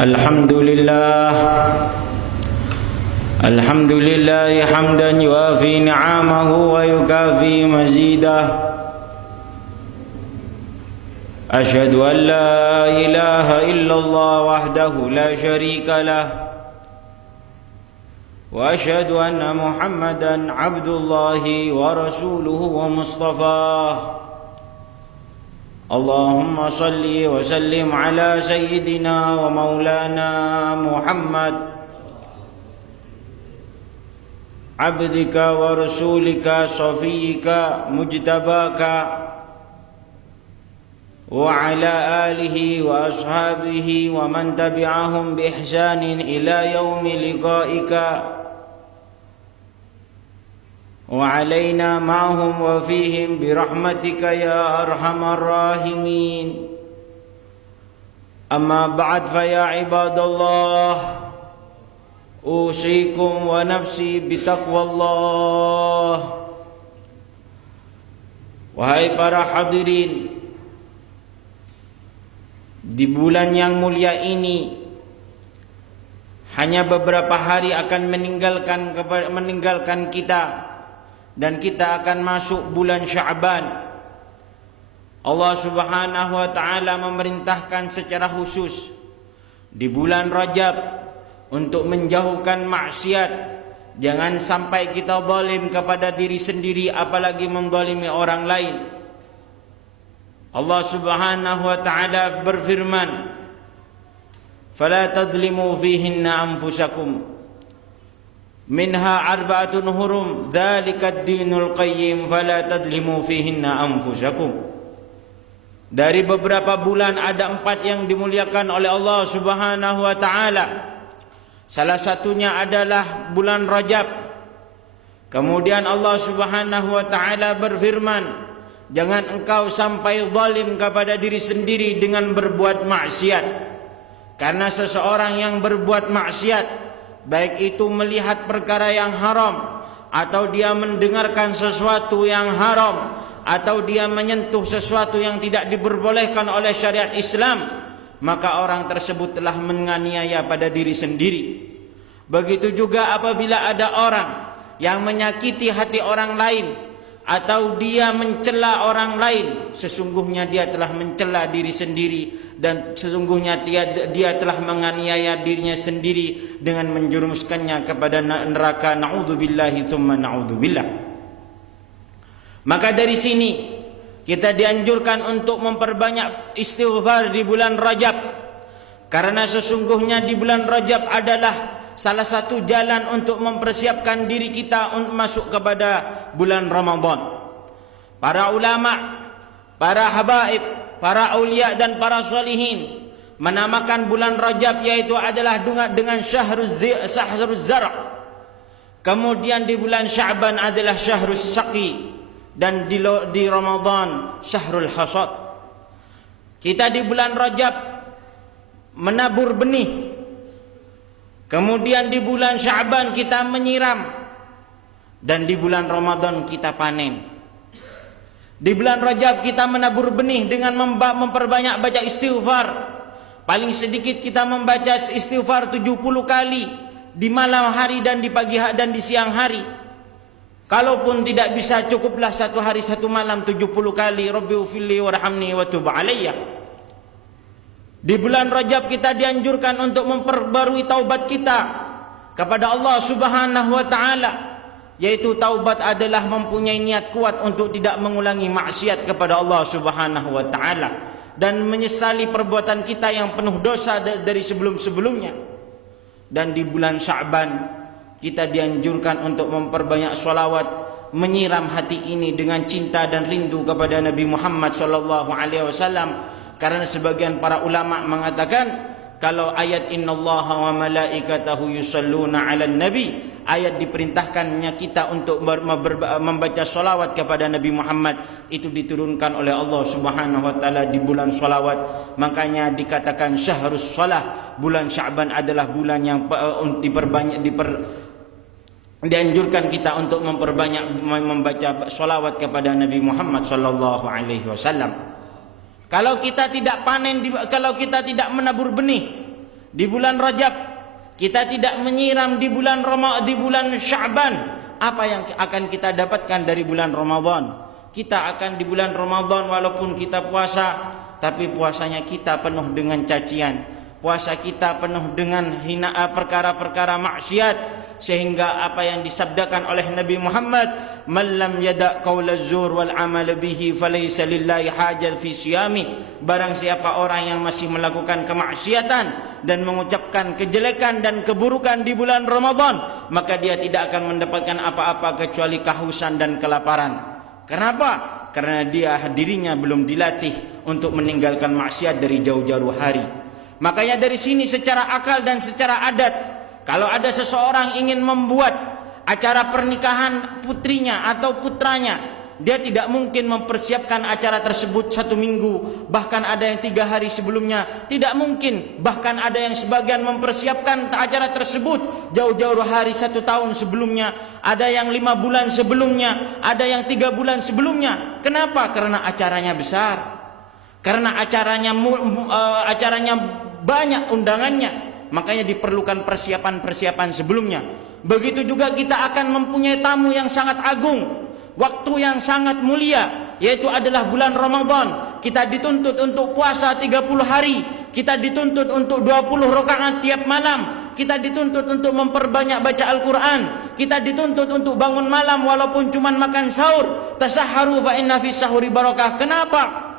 الحمد لله حمدا يوافي نعمه ويكافي مزيده أشهد أن لا إله إلا الله وحده لا شريك له وأشهد أن محمدا عبد الله ورسوله ومصطفاه اللهم صل وسلم على سيدنا ومولانا محمد عبدك ورسولك صفيك مجتباك وعلى آله وأصحابه ومن تبعهم بإحسان إلى يوم لقائك وعلينا معهم وفيهم برحمتك يا أرحم الراحمين أما بعد فيا عباد الله أوصيكم ونفسي بتقوى الله. Wahai para hadirin, di bulan yang mulia ini hanya beberapa hari akan meninggalkan kita dan kita akan masuk bulan Sya'ban. Allah Subhanahu wa taala memerintahkan secara khusus di bulan Rajab untuk menjauhkan maksiat. Jangan sampai kita zalim kepada diri sendiri, apalagi menzalimi orang lain. Allah Subhanahu wa taala berfirman, "Fala tadlimu fihinna anfusakum. Minha arba'atun hurum, dzalikad dinul qayyim, fala tadlimu fihinna anfusakum." Dari beberapa bulan ada 4 yang dimuliakan oleh Allah Subhanahu wa taala. Salah satunya adalah bulan Rajab. Kemudian Allah Subhanahu wa taala berfirman, jangan engkau sampai zalim kepada diri sendiri dengan berbuat maksiat. Karena seseorang yang berbuat maksiat, baik itu melihat perkara yang haram, atau dia mendengarkan sesuatu yang haram, atau dia menyentuh sesuatu yang tidak diperbolehkan oleh syariat Islam, maka orang tersebut telah menganiaya pada diri sendiri. Begitu juga apabila ada orang yang menyakiti hati orang lain, atau dia mencela orang lain, sesungguhnya dia telah mencela diri sendiri, dan sesungguhnya dia telah menganiaya dirinya sendiri dengan menjerumuskannya kepada neraka. Na'udzubillahi tsumma na'udzubillah. Maka dari sini kita dianjurkan untuk memperbanyak istighfar di bulan Rajab, karena sesungguhnya di bulan Rajab adalah salah satu jalan untuk mempersiapkan diri kita untuk masuk kepada bulan Ramadan. Para ulama, para habaib, para aulia dan para salihin menamakan bulan Rajab yaitu adalah dengan syahruz zar'. Kemudian di bulan Sya'ban adalah syahrus saqi, dan di Ramadan syahrul hasad. Kita di bulan Rajab menabur benih. Kemudian di bulan Sya'ban kita menyiram, dan di bulan Ramadan kita panen. Di bulan Rajab kita menabur benih dengan memperbanyak baca istighfar. Paling sedikit kita membaca istighfar 70 kali di malam hari dan di pagi hari dan di siang hari. Kalaupun tidak bisa, cukuplah satu hari satu malam 70 kali. Rabbighfirli warhamni wa tub alayya. Di bulan Rajab kita dianjurkan untuk memperbarui taubat kita kepada Allah Subhanahu wa taala, yaitu taubat adalah mempunyai niat kuat untuk tidak mengulangi maksiat kepada Allah Subhanahu wa taala dan menyesali perbuatan kita yang penuh dosa dari sebelum-sebelumnya. Dan di bulan Sya'ban kita dianjurkan untuk memperbanyak sholawat, menyiram hati ini dengan cinta dan rindu kepada Nabi Muhammad sallallahu alaihi wasallam. Karena sebagian para ulama mengatakan kalau ayat innallaha wa malaikatahu yusalluna 'alan nabi, ayat diperintahkannya kita untuk membaca sholawat kepada Nabi Muhammad, itu diturunkan oleh Allah Subhanahu wa taala di bulan sholawat. Makanya dikatakan syahrus shalah, bulan Sya'ban adalah bulan yang dianjurkan kita untuk memperbanyak membaca sholawat kepada Nabi Muhammad sallallahu alaihi wasallam. Kalau kita tidak panen, kalau kita tidak menabur benih di bulan Rajab, kita tidak menyiram di bulan Sya'ban, apa yang akan kita dapatkan dari bulan Ramadan? Kita akan di bulan Ramadan walaupun kita puasa, tapi puasanya kita penuh dengan cacian, puasa kita penuh dengan perkara-perkara maksiat, sehingga apa yang disabdakan oleh Nabi Muhammad, man lam yada' qaulaz zur wal amal bihi falaysa lillahi hajat fi siyami, barang siapa orang yang masih melakukan kemaksiatan dan mengucapkan kejelekan dan keburukan di bulan Ramadan, maka dia tidak akan mendapatkan apa-apa kecuali kehausan dan kelaparan. Kenapa? Karena dirinya belum dilatih untuk meninggalkan maksiat dari jauh-jauh hari. Makanya dari sini secara akal dan secara adat, kalau ada seseorang ingin membuat acara pernikahan putrinya atau putranya, dia tidak mungkin mempersiapkan acara tersebut 1 minggu, bahkan ada yang 3 hari sebelumnya, tidak mungkin. Bahkan ada yang sebagian mempersiapkan acara tersebut jauh-jauh hari 1 tahun sebelumnya, ada yang 5 bulan sebelumnya, ada yang 3 bulan sebelumnya. Kenapa? Karena acaranya besar, karena acaranya banyak undangannya, makanya diperlukan persiapan-persiapan sebelumnya. Begitu juga kita akan mempunyai tamu yang sangat agung, waktu yang sangat mulia, yaitu adalah bulan Ramadan. Kita dituntut untuk puasa 30 hari, kita dituntut untuk 20 rakaat tiap malam, kita dituntut untuk memperbanyak baca Al-Quran, kita dituntut untuk bangun malam walaupun cuma makan sahur. Tasahharu fa inna fis sahuri barakah. Kenapa?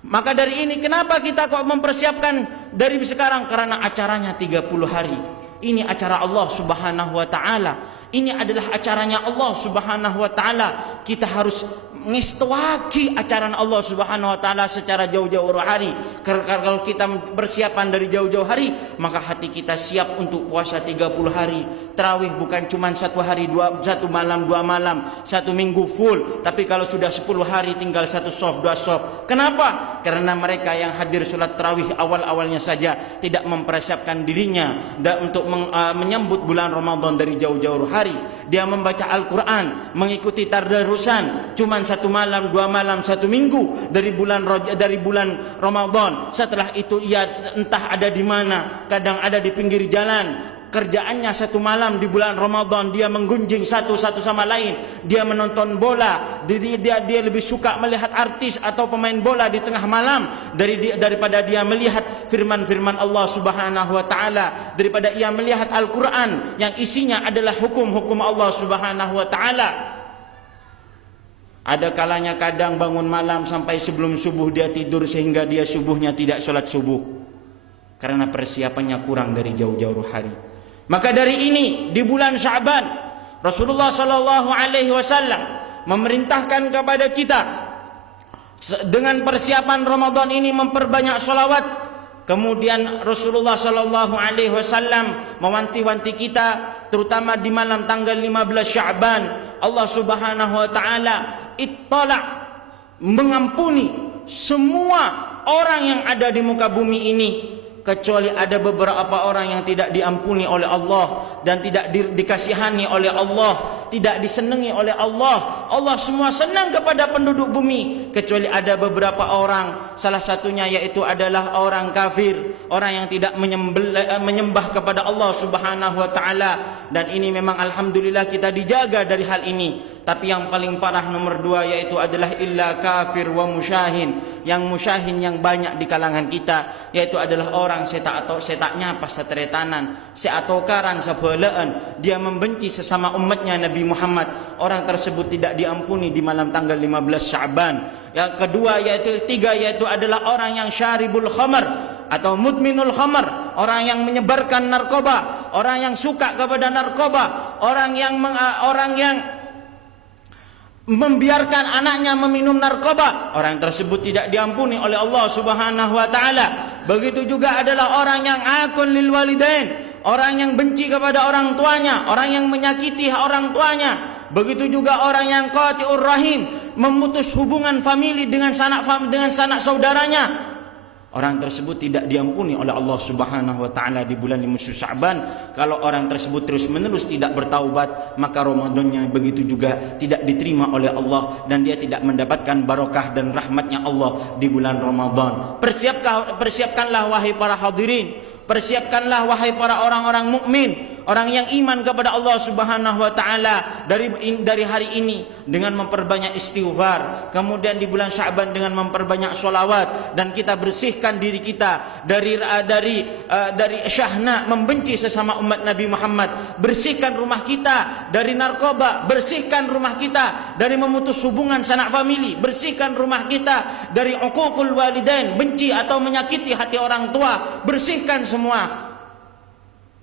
Maka dari ini kenapa kita kok mempersiapkan dari sekarang? Karena acaranya 30 hari. Ini acara Allah Subhanahu wa taala. Ini adalah acaranya Allah Subhanahu wa taala. Kita harus ngistwaki acara Allah Subhanahu wa taala secara jauh-jauh hari. Kalau kita persiapan dari jauh-jauh hari, maka hati kita siap untuk puasa 30 hari. Tarawih bukan cuma 1 hari, 1 malam, 2 malam, 1 minggu full. Tapi kalau sudah 10 hari tinggal 1 soft, 2 soft. Kenapa? Karena mereka yang hadir sholat tarawih awal-awalnya saja tidak mempersiapkan dirinya untuk menyambut bulan Ramadan dari jauh-jauh hari. Dia membaca Al-Quran, mengikuti tardarusan cuma 1 malam, 2 malam, 1 minggu dari bulan Ramadan. Setelah itu ia entah ada di mana, kadang ada di pinggir jalan. Kerjaannya 1 malam di bulan Ramadan, dia menggunjing satu sama lain, dia menonton bola, dia lebih suka melihat artis atau pemain bola di tengah malam daripada dia melihat firman-firman Allah Subhanahu wa taala, daripada ia melihat Al-Quran yang isinya adalah hukum-hukum Allah Subhanahu wa taala. Ada kalanya kadang bangun malam sampai sebelum subuh dia tidur, sehingga dia subuhnya tidak sholat subuh karena persiapannya kurang dari jauh-jauh hari. Maka dari ini di bulan Sya'ban, Rasulullah sallallahu alaihi wasallam memerintahkan kepada kita dengan persiapan Ramadan ini memperbanyak sholawat. Kemudian Rasulullah sallallahu alaihi wasallam mewanti-wanti kita, terutama di malam tanggal 15 Sya'ban, Allah Subhanahu wa taala ittala, mengampuni semua orang yang ada di muka bumi ini, kecuali ada beberapa orang yang tidak diampuni oleh Allah dan tidak dikasihani oleh Allah, tidak disenangi oleh Allah. Allah semua senang kepada penduduk bumi, kecuali ada beberapa orang. Salah satunya yaitu adalah orang kafir, orang yang tidak menyembah kepada Allah Subhanahu wa taala. Dan ini memang alhamdulillah kita dijaga dari hal ini. Tapi yang paling parah nomor 2 yaitu adalah illa kafir wa musyahin. Yang musyahin yang banyak di kalangan kita, yaitu adalah orang setaknya pas seteretanan, seatokaran sebelaan, dia membenci sesama umatnya Nabi Muhammad. Orang tersebut tidak diampuni di malam tanggal 15 Sya'ban. Yang kedua yaitu 3 yaitu adalah orang yang syaribul khamar atau mudminul khamar, orang yang menyebarkan narkoba, orang yang suka kepada narkoba, orang yang membiarkan anaknya meminum narkoba. Orang tersebut tidak diampuni oleh Allah Subhanahu wa taala. Begitu juga adalah orang yang akul lil walidain, orang yang benci kepada orang tuanya, orang yang menyakiti orang tuanya. Begitu juga orang yang qati'ur rahim, memutus hubungan famili dengan sanak saudaranya. Orang tersebut tidak diampuni oleh Allah Subhanahu wa taala di bulan Sya'ban. Kalau orang tersebut terus-menerus tidak bertaubat, maka Ramadannya begitu juga tidak diterima oleh Allah dan dia tidak mendapatkan barokah dan rahmatnya Allah di bulan Ramadan. Persiapkanlah wahai para hadirin, Persiapkanlah wahai para orang-orang mukmin, orang yang iman kepada Allah Subhanahu wa taala dari hari ini dengan memperbanyak istighfar, kemudian di bulan Sya'ban dengan memperbanyak sholawat, dan kita bersihkan diri kita dari syahna membenci sesama umat Nabi Muhammad. Bersihkan rumah kita dari narkoba, bersihkan rumah kita dari memutus hubungan sanak famili, bersihkan rumah kita dari uququl walidain, benci atau menyakiti hati orang tua, bersihkan semua.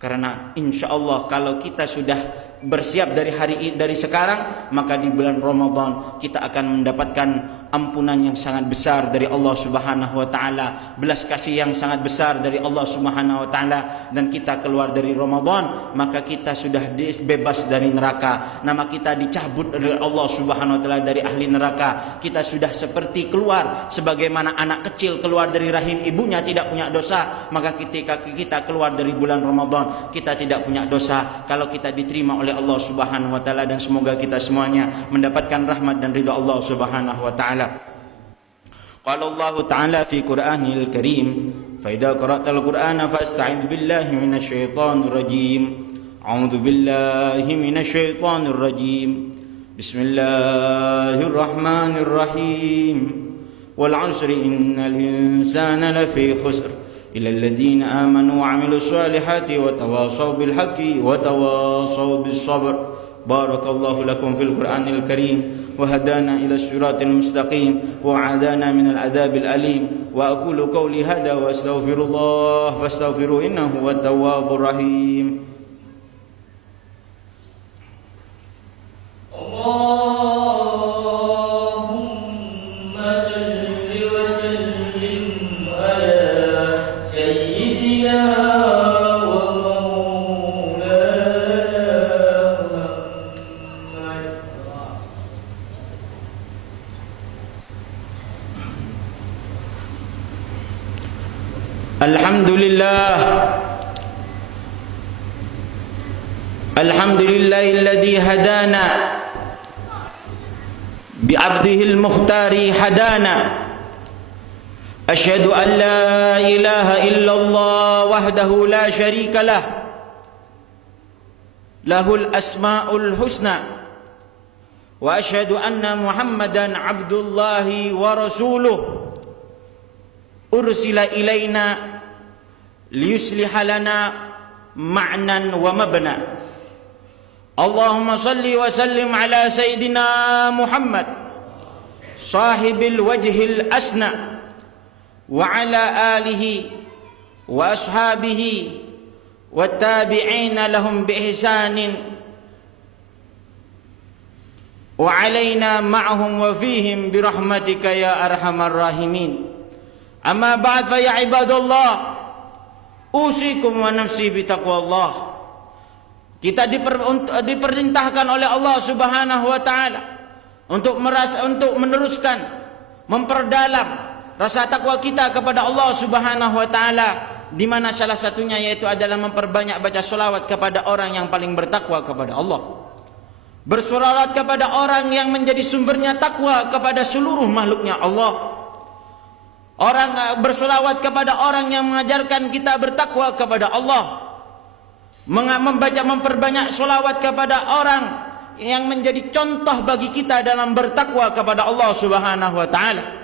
Karena insya Allah kalau kita sudah bersiap dari sekarang, maka di bulan Ramadan kita akan mendapatkan ampunan yang sangat besar dari Allah Subhanahu wa taala, belas kasih yang sangat besar dari Allah Subhanahu wa taala, dan kita keluar dari Ramadan maka kita sudah bebas dari neraka. Nama kita dicabut dari Allah Subhanahu wa taala dari ahli neraka. Kita sudah seperti keluar sebagaimana anak kecil keluar dari rahim ibunya tidak punya dosa, maka ketika kita keluar dari bulan Ramadan kita tidak punya dosa kalau kita diterima oleh Allah Subhanahu wa taala, dan semoga kita semuanya mendapatkan rahmat dan ridha Allah Subhanahu wa taala. Qala Allah ta'ala fi Qur'anil Karim, fa idza qara'tal Qur'ana fasta'idz billahi minasy syaithanir rajim. A'udzu billahi minasy syaithanir rajim. Bismillahirrahmanirrahim. Wal 'asri innal insana lafi khusr illa alladziina aamanu wa 'amilus solihati wa tawashaw bil haqqi wa tawashaw bis sabr. Barakallahu lakum fil Qur'anil Karim wa hadana ila siratil mustaqim wa 'adana minal adzabil alim. Wa aqulu qawli hadha wa astaghfirullah fastaghfiruhu innahu huwat tawwabur rahim. Alhamdulillahilladzi hadana bi'abdihil mukhtari hadana. Asyhadu an la ilaha illallah wahdahu la syarika lah, lahul asmaul husna, wa asyhadu anna Muhammadan abdullahi wa rasuluh ursila ilaina liyusliha lana ma'nan wa mabna. Allahumma salli wa sallim ala Sayyidina Muhammad sahibil wajhil asna wa ala alihi wa ashabihi wa tabi'ina lahum bi ihsanin wa alaina ma'hum wa fihim bi rahmatika ya arhamar rahimin. Amma ba'd, fa ya ibadallah, usikum wa nafsi bi taqwallah. Kita diperintahkan oleh Allah Subhanahu wa taala untuk meneruskan, memperdalam rasa takwa kita kepada Allah Subhanahu wa taala, di mana salah satunya yaitu adalah memperbanyak baca selawat kepada orang yang paling bertakwa kepada Allah. Berselawat kepada orang yang menjadi sumbernya takwa kepada seluruh makhluknya Allah. Berselawat kepada orang yang mengajarkan kita bertakwa kepada Allah. Memperbanyak selawat kepada orang yang menjadi contoh bagi kita dalam bertakwa kepada Allah Subhanahu wa taala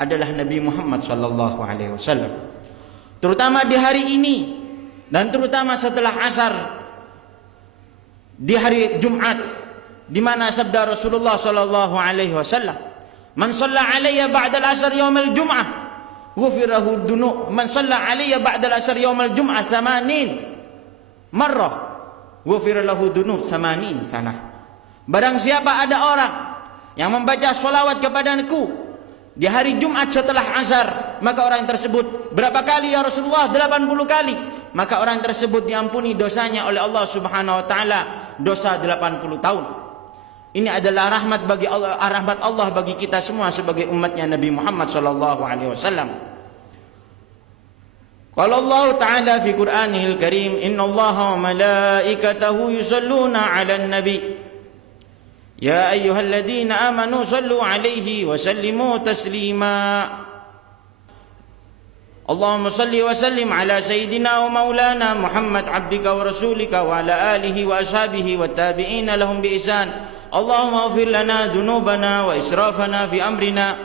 adalah Nabi Muhammad sallallahu alaihi wasallam. Terutama di hari ini dan terutama setelah asar di hari Jumat, di mana sabda Rasulullah sallallahu alaihi wasallam, "Man shalla alayya ba'da al-asr yawm al-jum'ah, ghufirahu dunub. Man shalla alayya ba'da al-asr yawm al-jum'ah 80 marrah, ghufira lahu dunub 80 sanah." Barang siapa ada orang yang membaca selawat kepadaku di hari Jumat setelah asar, maka orang tersebut berapa kali ya Rasulullah? 80 kali. Maka orang tersebut diampuni dosanya oleh Allah Subhanahu wa taala dosa 80 tahun. Ini adalah rahmat bagi Allah, rahmat Allah bagi kita semua sebagai umatnya Nabi Muhammad sallallahu alaihi wasallam. Qala Allah Ta'ala fi Qur'anihil Karim, innallaha wa malaikatahu yusalluna 'alan nabi ya ayyuhalladzina amanu sallu 'alaihi wa sallimu taslima. اللهم صل وسلم على سيدنا ومولانا محمد عبدك ورسولك وعلى آله وأصحابه والتابعين لهم بإحسان. اللهم اغفر لنا ذنوبنا وإسرافنا في أمرنا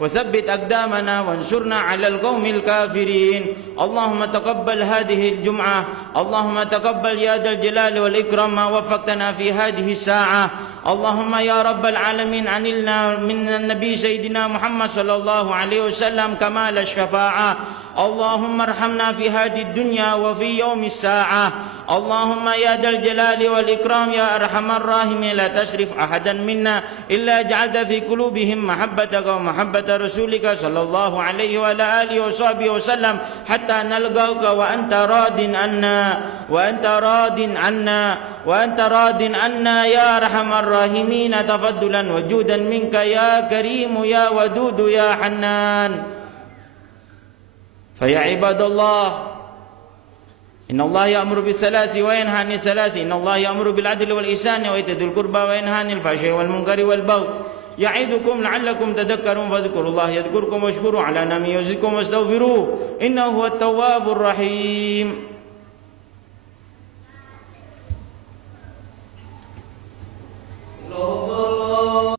وثبت أقدامنا وانصرنا على القوم الكافرين. اللهم تقبل هذه الجمعة، اللهم تقبل يا ذا الجلال والإكرام ما وفقتنا في هذه الساعة. اللهم يا رب العالمين عنلنا من النبي سيدنا محمد صلى الله عليه وسلم كمال الشفاعة. اللهم ارحمنا في هذه الدنيا وفي يوم الساعة. اللهم يا ذا الجلال والإكرام يا أرحم الراحمين لا تصرف أحدا منا إلا جعلت في قلوبهم محبتك ومحبة رسولك صلى الله عليه وعلى آله وصحبه وسلم حتى نلقاك وأنت راض عنا يا أرحم الراحمين تفضلا وجودا منك يا كريم يا ودود يا حنان. فيا عباد الله، إن الله يأمر بالثلاث وينهى عن الثلاث. إن الله يأمر بالعدل والإحسان وإيتاء ذي القربى وينهى عن الفحشاء والمنكر والبغي يعظكم لعلكم تذكرون. فاذكروا الله يذكركم واشكروا على نعمه يزدكم واستغفروه إنه هو التواب الرحيم.